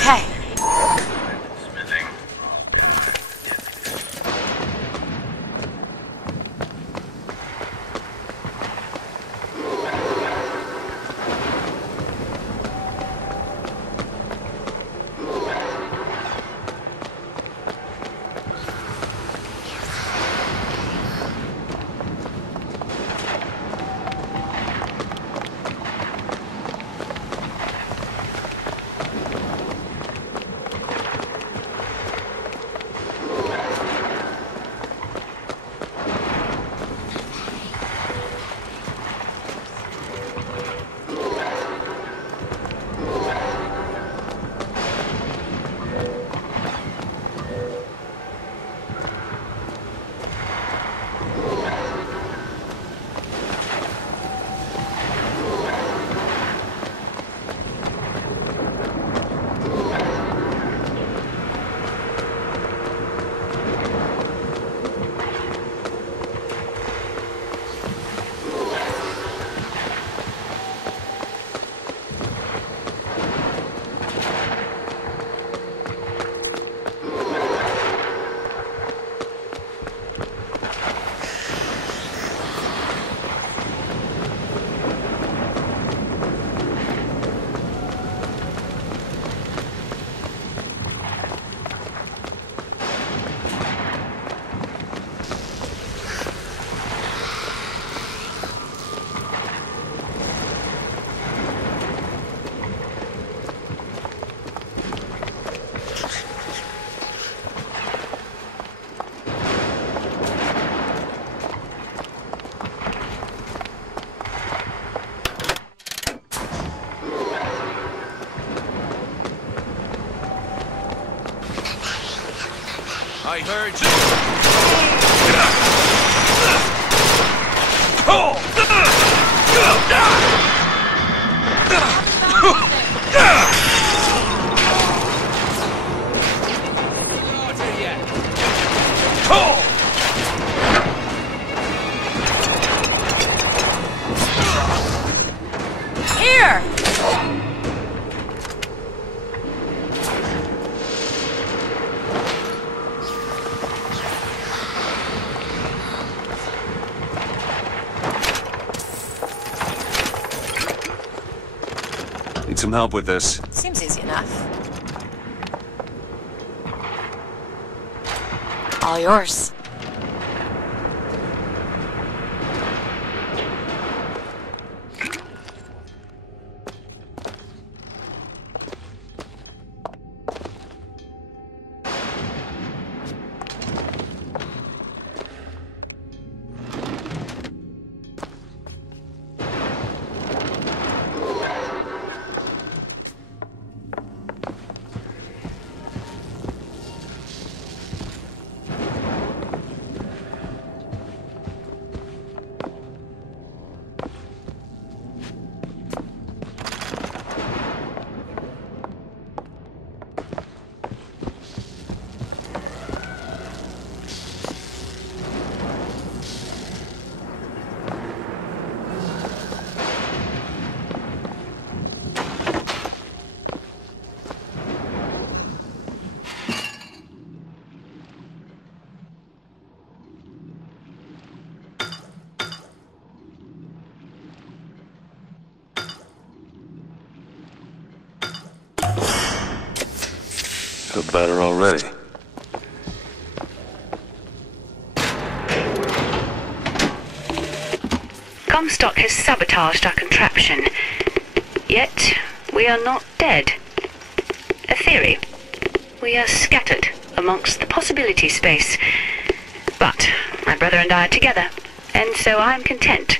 Okay. I heard you. Here! Need some help with this. Seems easy enough. All yours. Feel better already. Comstock has sabotaged our contraption. Yet, we are not dead. A theory. We are scattered amongst the possibility space. But my brother and I are together, and so I am content.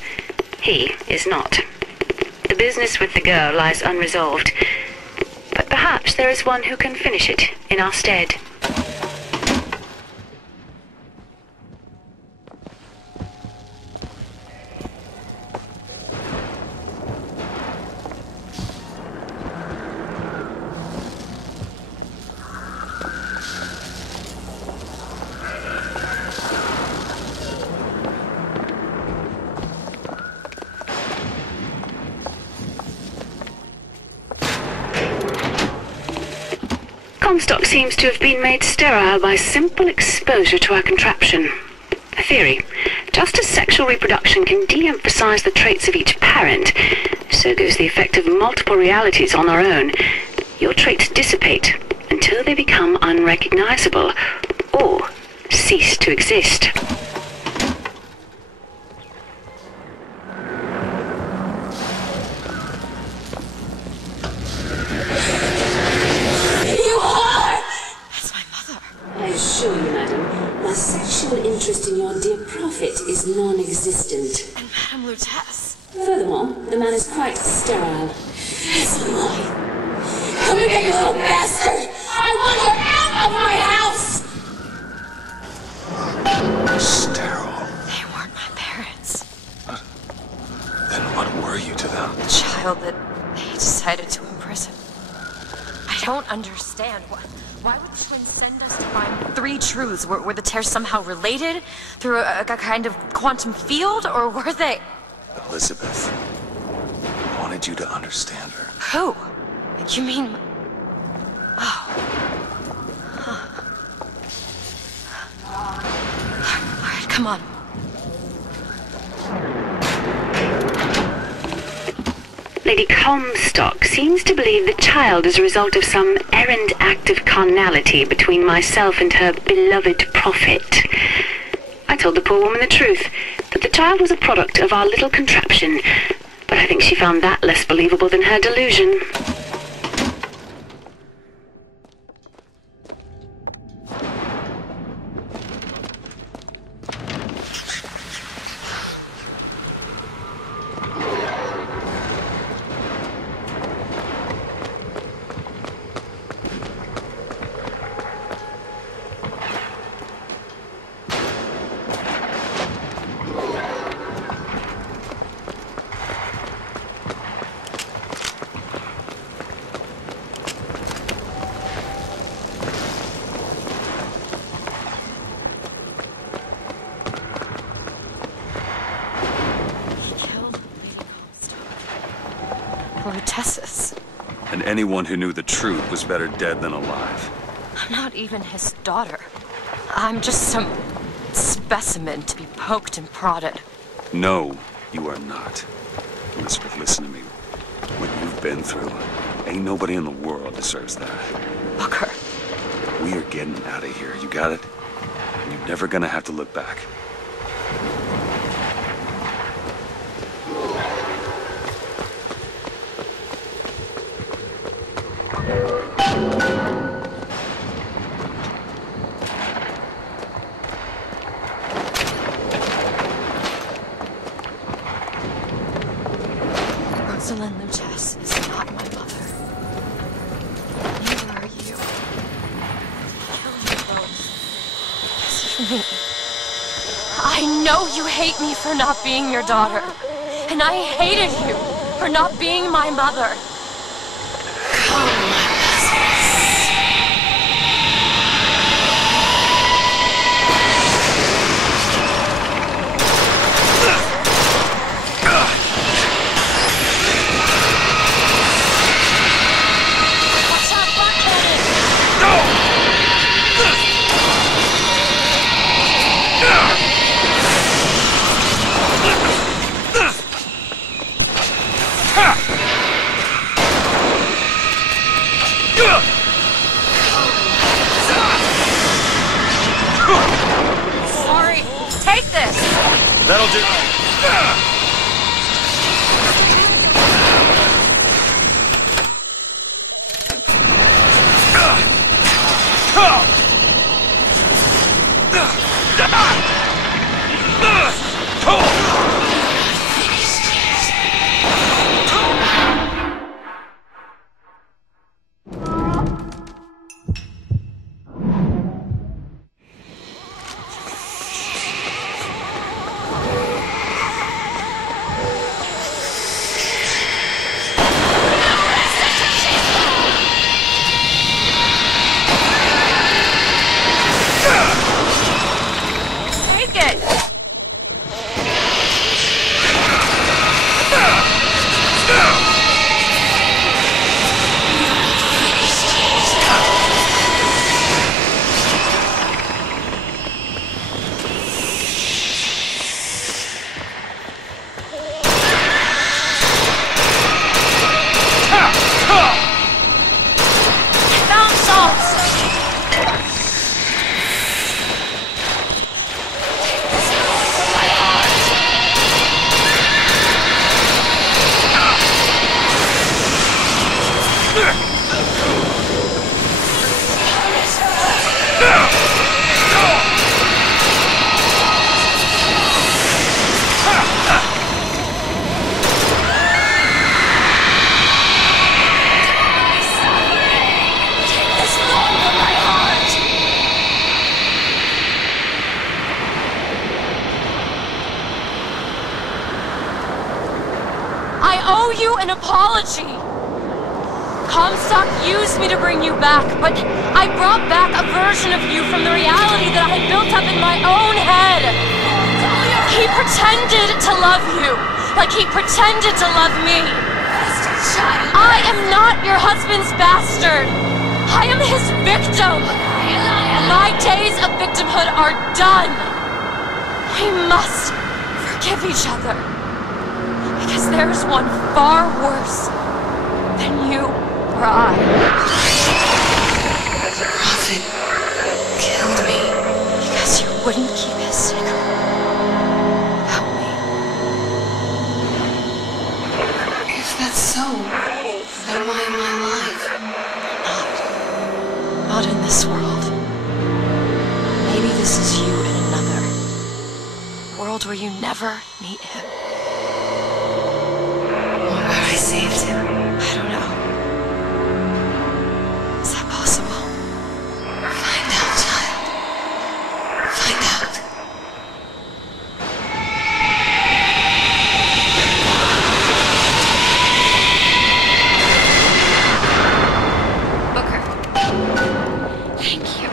He is not. The business with the girl lies unresolved. But perhaps there is one who can finish it in our stead. Comstock seems to have been made sterile by simple exposure to our contraption. A theory. Just as sexual reproduction can de-emphasize the traits of each parent, so goes the effect of multiple realities on our own. Your traits dissipate until they become unrecognizable or cease to exist. I assure you, madam, my sexual interest in your dear prophet is non-existent. And Madame Lutece. Furthermore, the man is quite sterile. As am I. Come here, you little bastard! I want you out of my house! Sterile. They weren't my parents. Then what were you to them? The child that they decided to imprison. I don't understand. Why would twins send us to find three truths? Were the tears somehow related through a kind of quantum field, or were they... Elizabeth wanted you to understand her. Who? You mean... Oh. Huh. All right, come on. Lady Comstock seems to believe the child is a result of some errant act of carnality between myself and her beloved prophet. I told the poor woman the truth, that the child was a product of our little contraption, but I think she found that less believable than her delusion. Lutece's. And anyone who knew the truth was better dead than alive. I'm not even his daughter. I'm just some specimen to be poked and prodded. No, you are not. Elizabeth, listen to me. What you've been through, ain't nobody in the world deserves that. Booker. We are getting out of here, you got it? And you're never gonna have to look back. Rosalind Lutece is not my mother. Neither are you. Kill you both. This is me. I know you hate me for not being your daughter. And I hated you for not being my mother. Come. Sorry, take this! That'll do. An apology. Comstock used me to bring you back, but I brought back a version of you from the reality that I had built up in my own head. He pretended to love you, like he pretended to love me. I am not your husband's bastard. I am his victim. My days of victimhood are done. We must forgive each other. Because there's one far worse than you or I. Prophet killed me. Because you wouldn't keep his secret about me. If that's so, then why am I alive? Not in this world. Maybe this is you in another world where you never meet him. I saved him. I don't know. Is that possible? Find out, child. Find out. Booker. Thank you.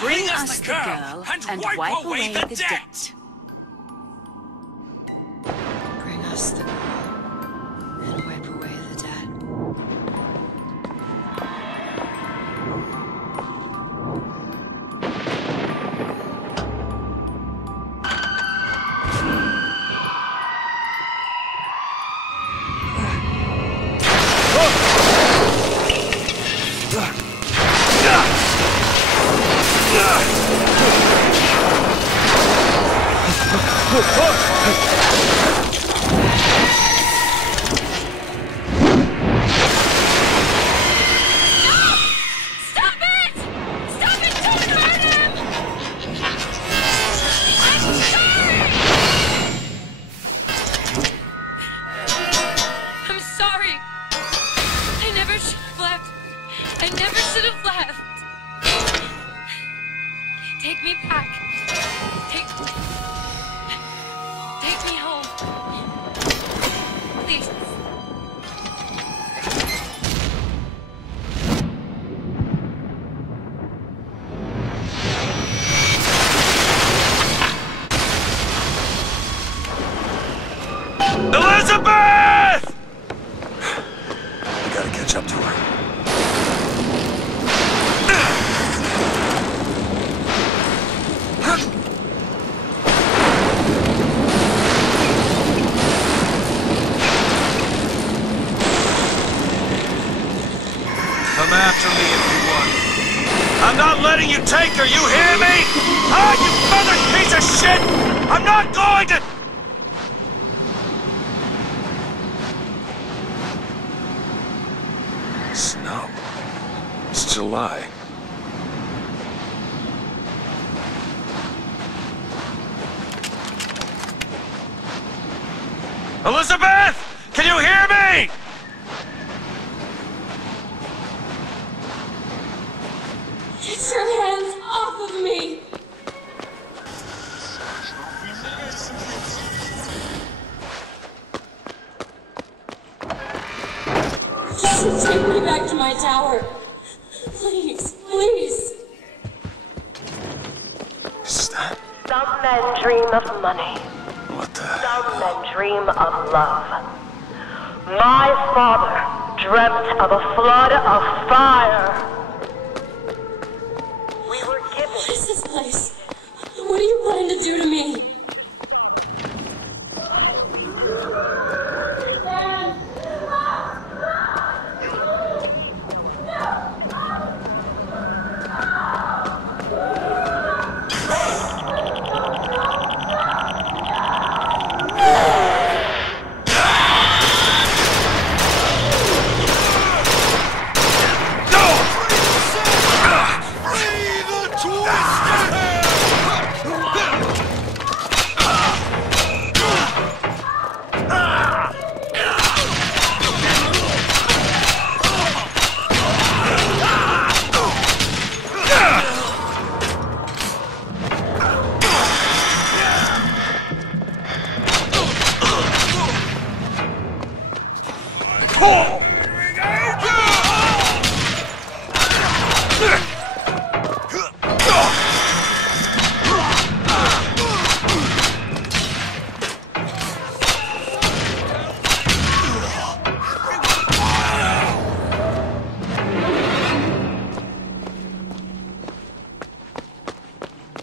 Bring us the girl and wipe away the debt. Bring us the girl and wipe away the debt. Take me back. Take me home. Please. Elizabeth! after me if you want. I'm not letting you take her, you hear me? Ah, you feathered piece of shit! I'm not going to... Snow. It's July. Elizabeth! Can you hear me? Get your hands off of me! Just take me back to my tower. Please, please. Is that... Some men dream of money. What the... Some men dream of love. My father dreamt of a flood of fire. We were given... What is this place? What do you plan to do to me?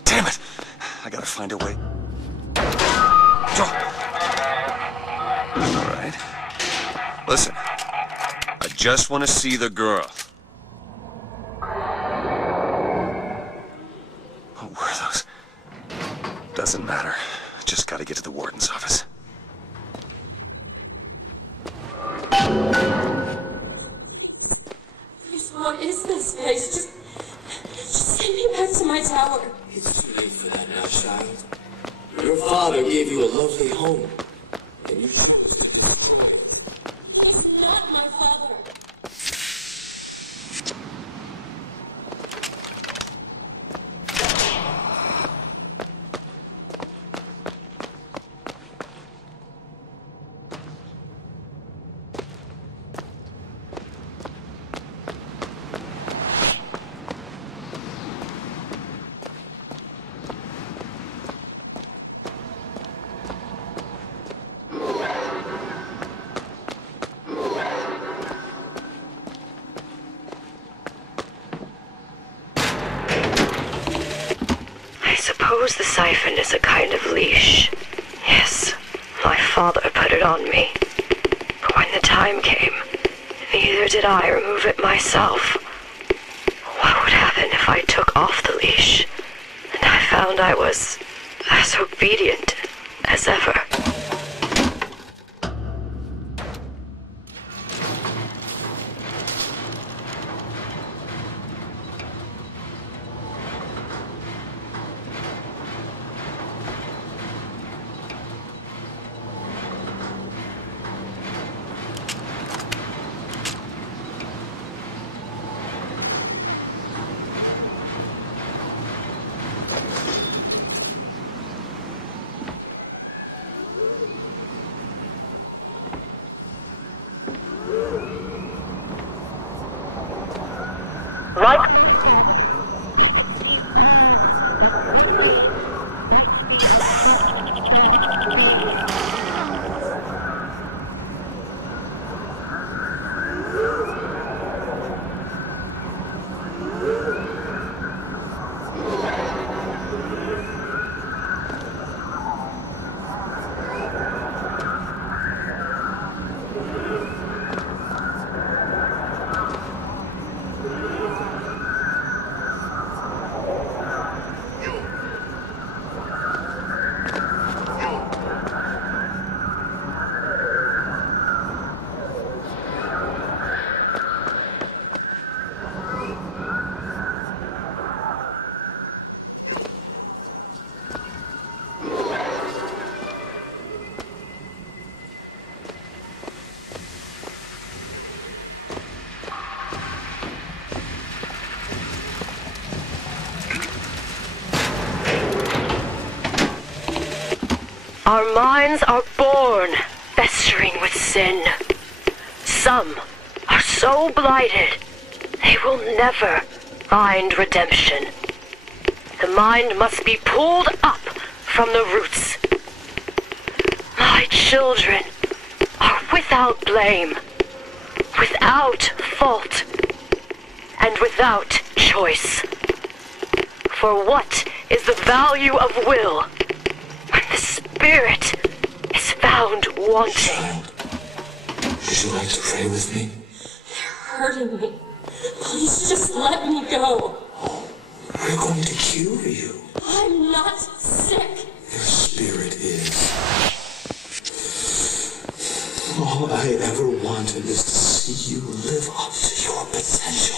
Damn it! I gotta find a way. All right. Listen, I just want to see the girl. Oh, where are those? Doesn't matter. I just gotta get to the warden's office. Please, what is this place? Just send me back to my tower. It's too late for that now, child. Your father gave you a lovely home, and you chose to destroy it. That's not my father. I suppose the siphon is a kind of leash. Yes, my father put it on me. But when the time came, neither did I remove it myself. What would happen if I took off the leash, and I found I was as obedient as ever? Right. Our minds are born festering with sin. Some are so blighted, they will never find redemption. The mind must be pulled up from the roots. My children are without blame, without fault, and without choice. For what is the value of will when the spirit is found wanting? Child, would you like to pray with me? You're hurting me. Please just let me go. We're going to cure you. I'm not sick. Your spirit is. All I ever wanted is to see you live up to your potential.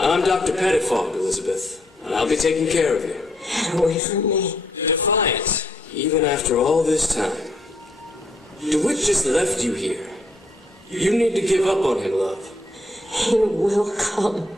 I'm Dr. Pettifog, Elizabeth, and I'll be taking care of you. Get away from me. Defiant, even after all this time. DeWitt just left you here. You need to give up on him, love. He will come.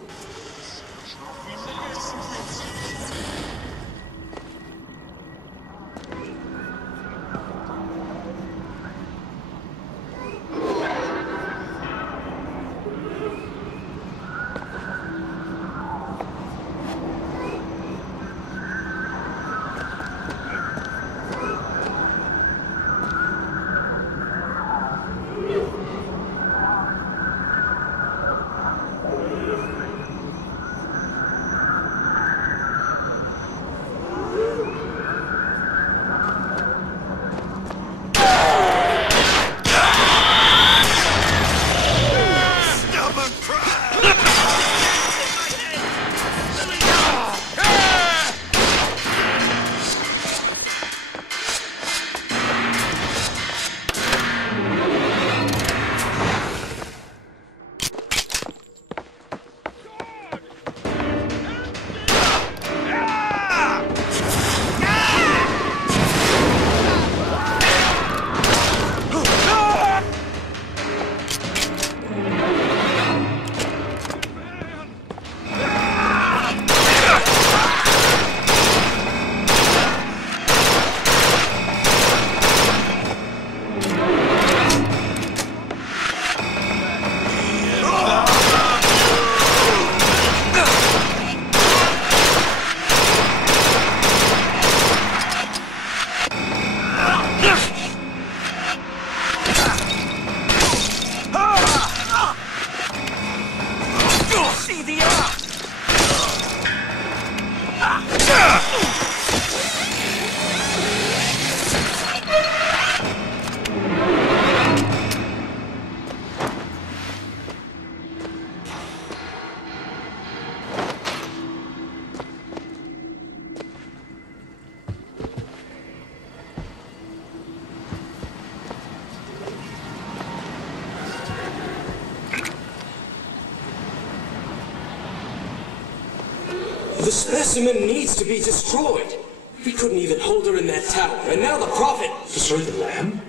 The specimen needs to be destroyed. We couldn't even hold her in that tower, and now the Prophet... Sorry, the lamb?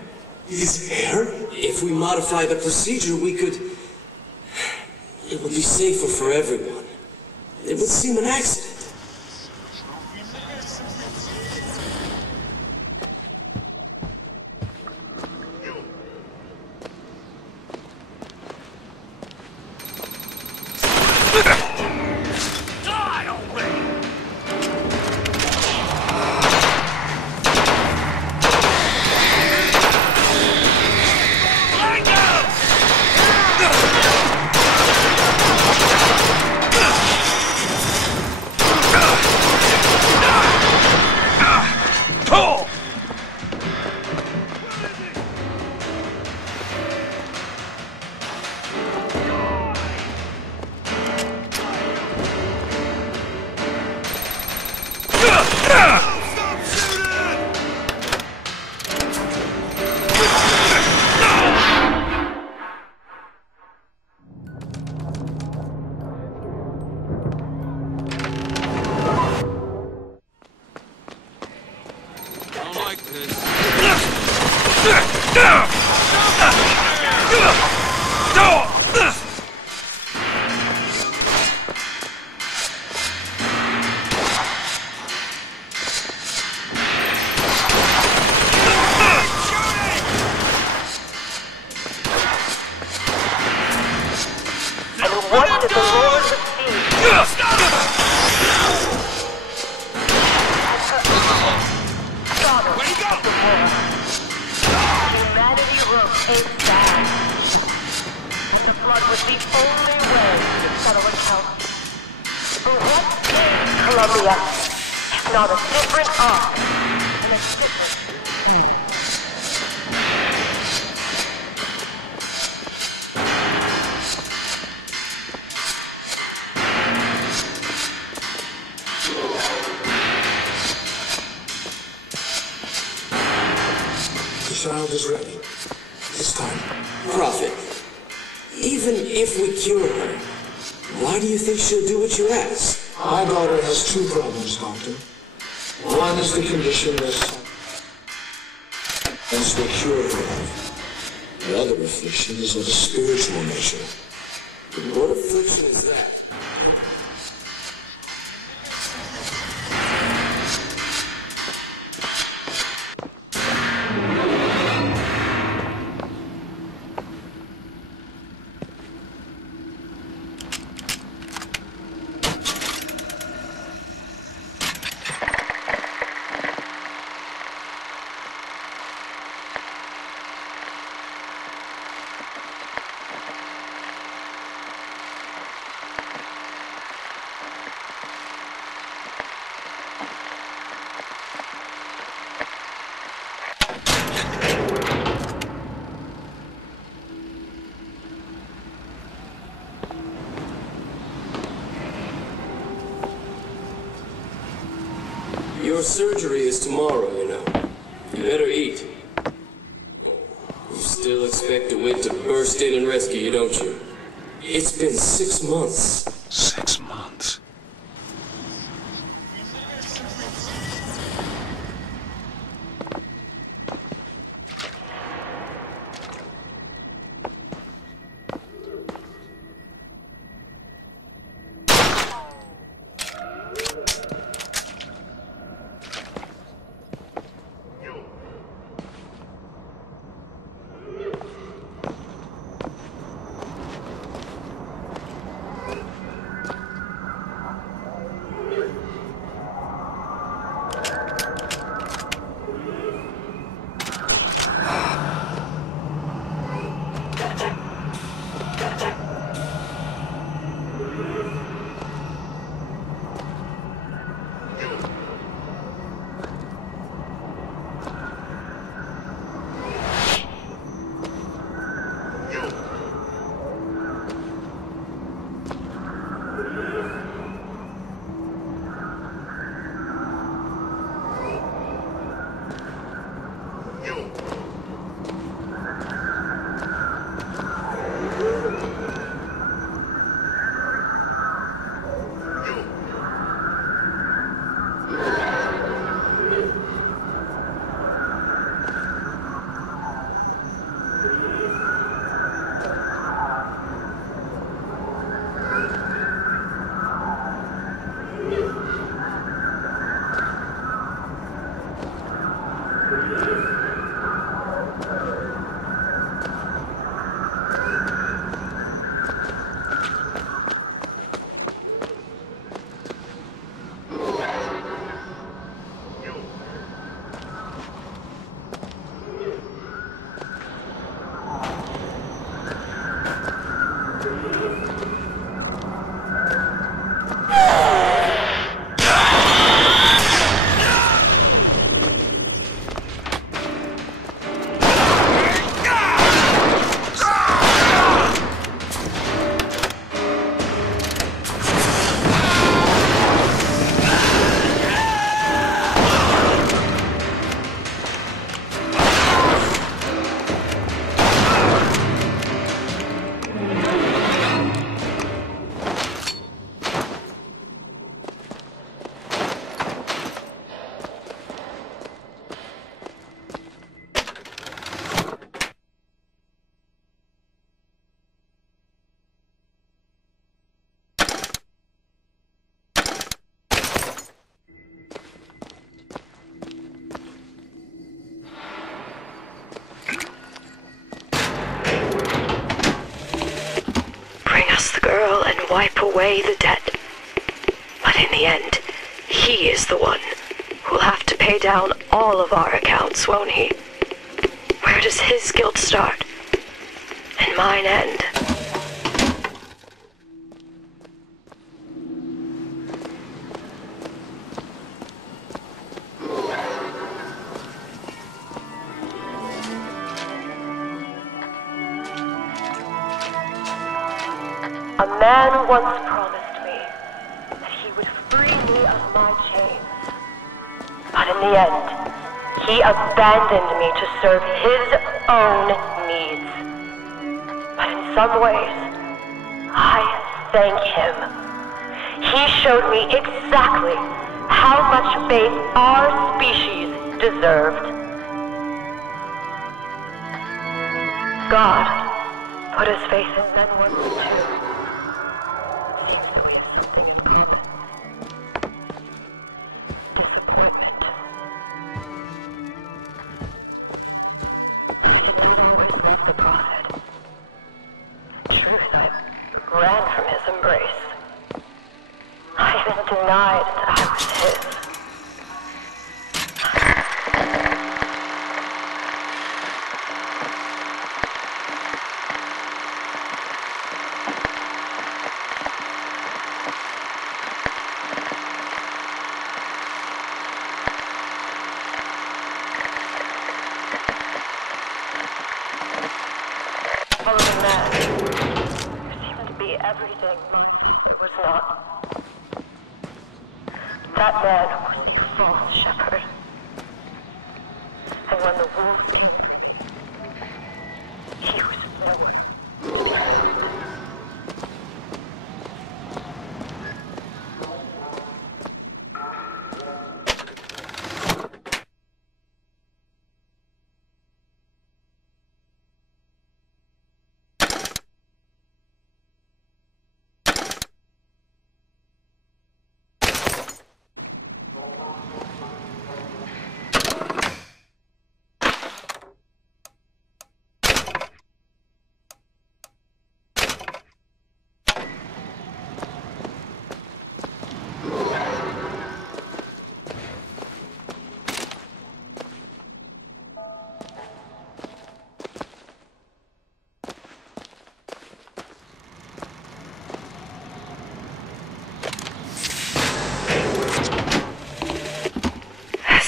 His heir? If we modify the procedure, we could... It would be safer for everyone. It would seem an accident. like this. Not a different art and a different. The child is ready. It's time. Prophet, even if we cure her, why do you think she'll do what you ask? My daughter has two problems, Doctor. One is the condition that is the cure of. The other affliction is of a spiritual nature. What affliction is that? Your surgery is tomorrow, you know. You better eat. You still expect a wit to burst in and rescue you, don't you? It's been 6 months. 6 months? away the debt. But in the end, he is the one who'll have to pay down all of our accounts, won't he? Where does his guilt start and mine end? A man once promised me that he would free me of my chains. But in the end, he abandoned me to serve his own needs. But in some ways, I thank him. He showed me exactly how much faith our species deserved. God put his faith in men once too. Ran from his embrace. I even denied that I was his. Following that, everything it was not. That man was the false shepherd. And when the wolves came, he was nowhere.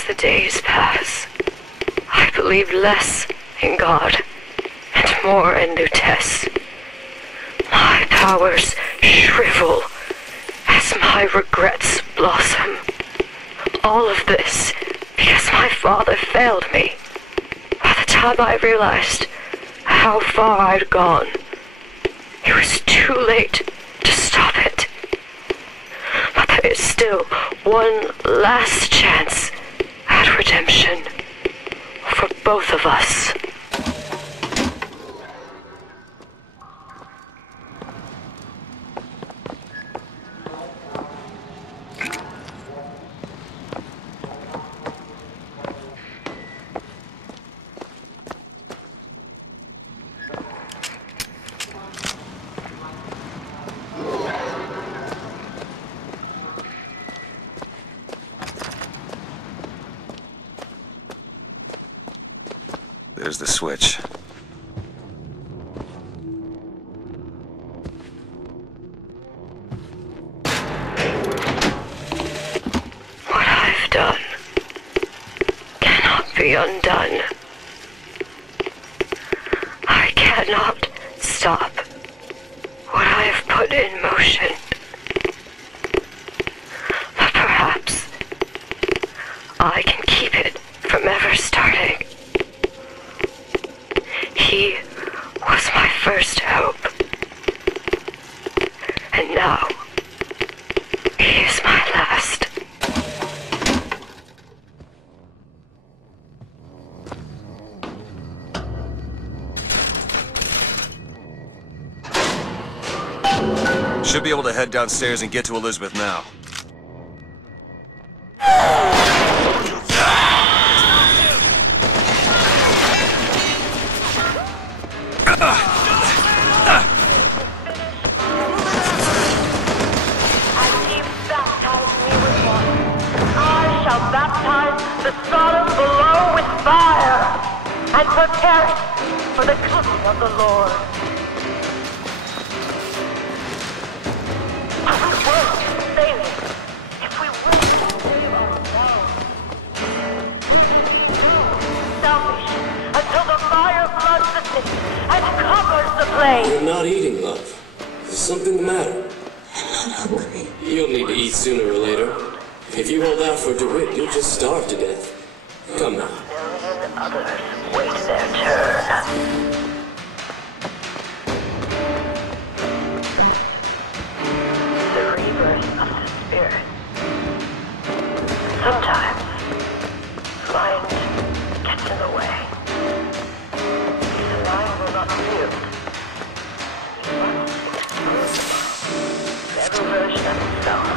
The days pass. I believe less in God and more in Lutece. My powers shrivel as my regrets blossom. All of this because my father failed me. By the time I realized how far I'd gone, it was too late to stop it. But there is still one last chance at redemption for both of us. There's the switch. What I've done cannot be undone. I cannot stop what I have put in motion. But perhaps I can keep it from ever starting. He was my first hope. And now, he is my last. Should be able to head downstairs and get to Elizabeth now. baptize the Sodom below with fire and prepare it for the coming of the Lord. If we were saving, if we were to save ourselves, selfish until the fire floods the city and covers the place. You're not eating, love. Is something the matter? I'm not hungry. You'll need to eat sooner or later. If you hold out for DeWitt, you'll just starve to death. Come now. A million others wait their turn. The rebirth of the spirit. Sometimes, mind gets in the way. The mind will not yield. You must expose every version of itself.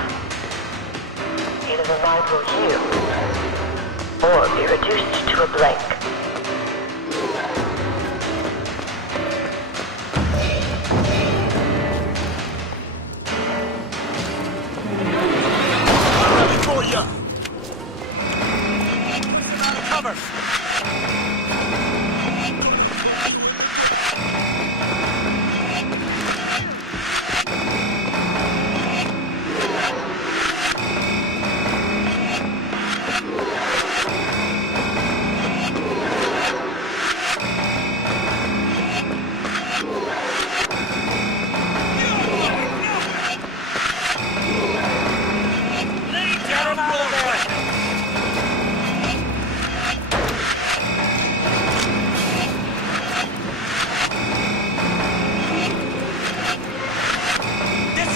Either the mind will yield, or be reduced to a blank. For you. Cover.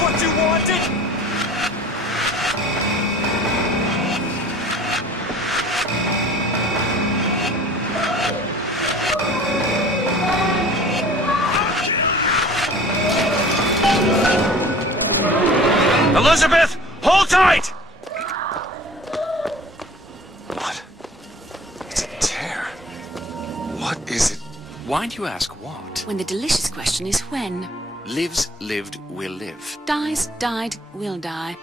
What you wanted? Elizabeth, hold tight! What? It's a tear. What is it? Why do you ask what? When the delicious question is when. Lives, lived, will live. Dies, died, will die.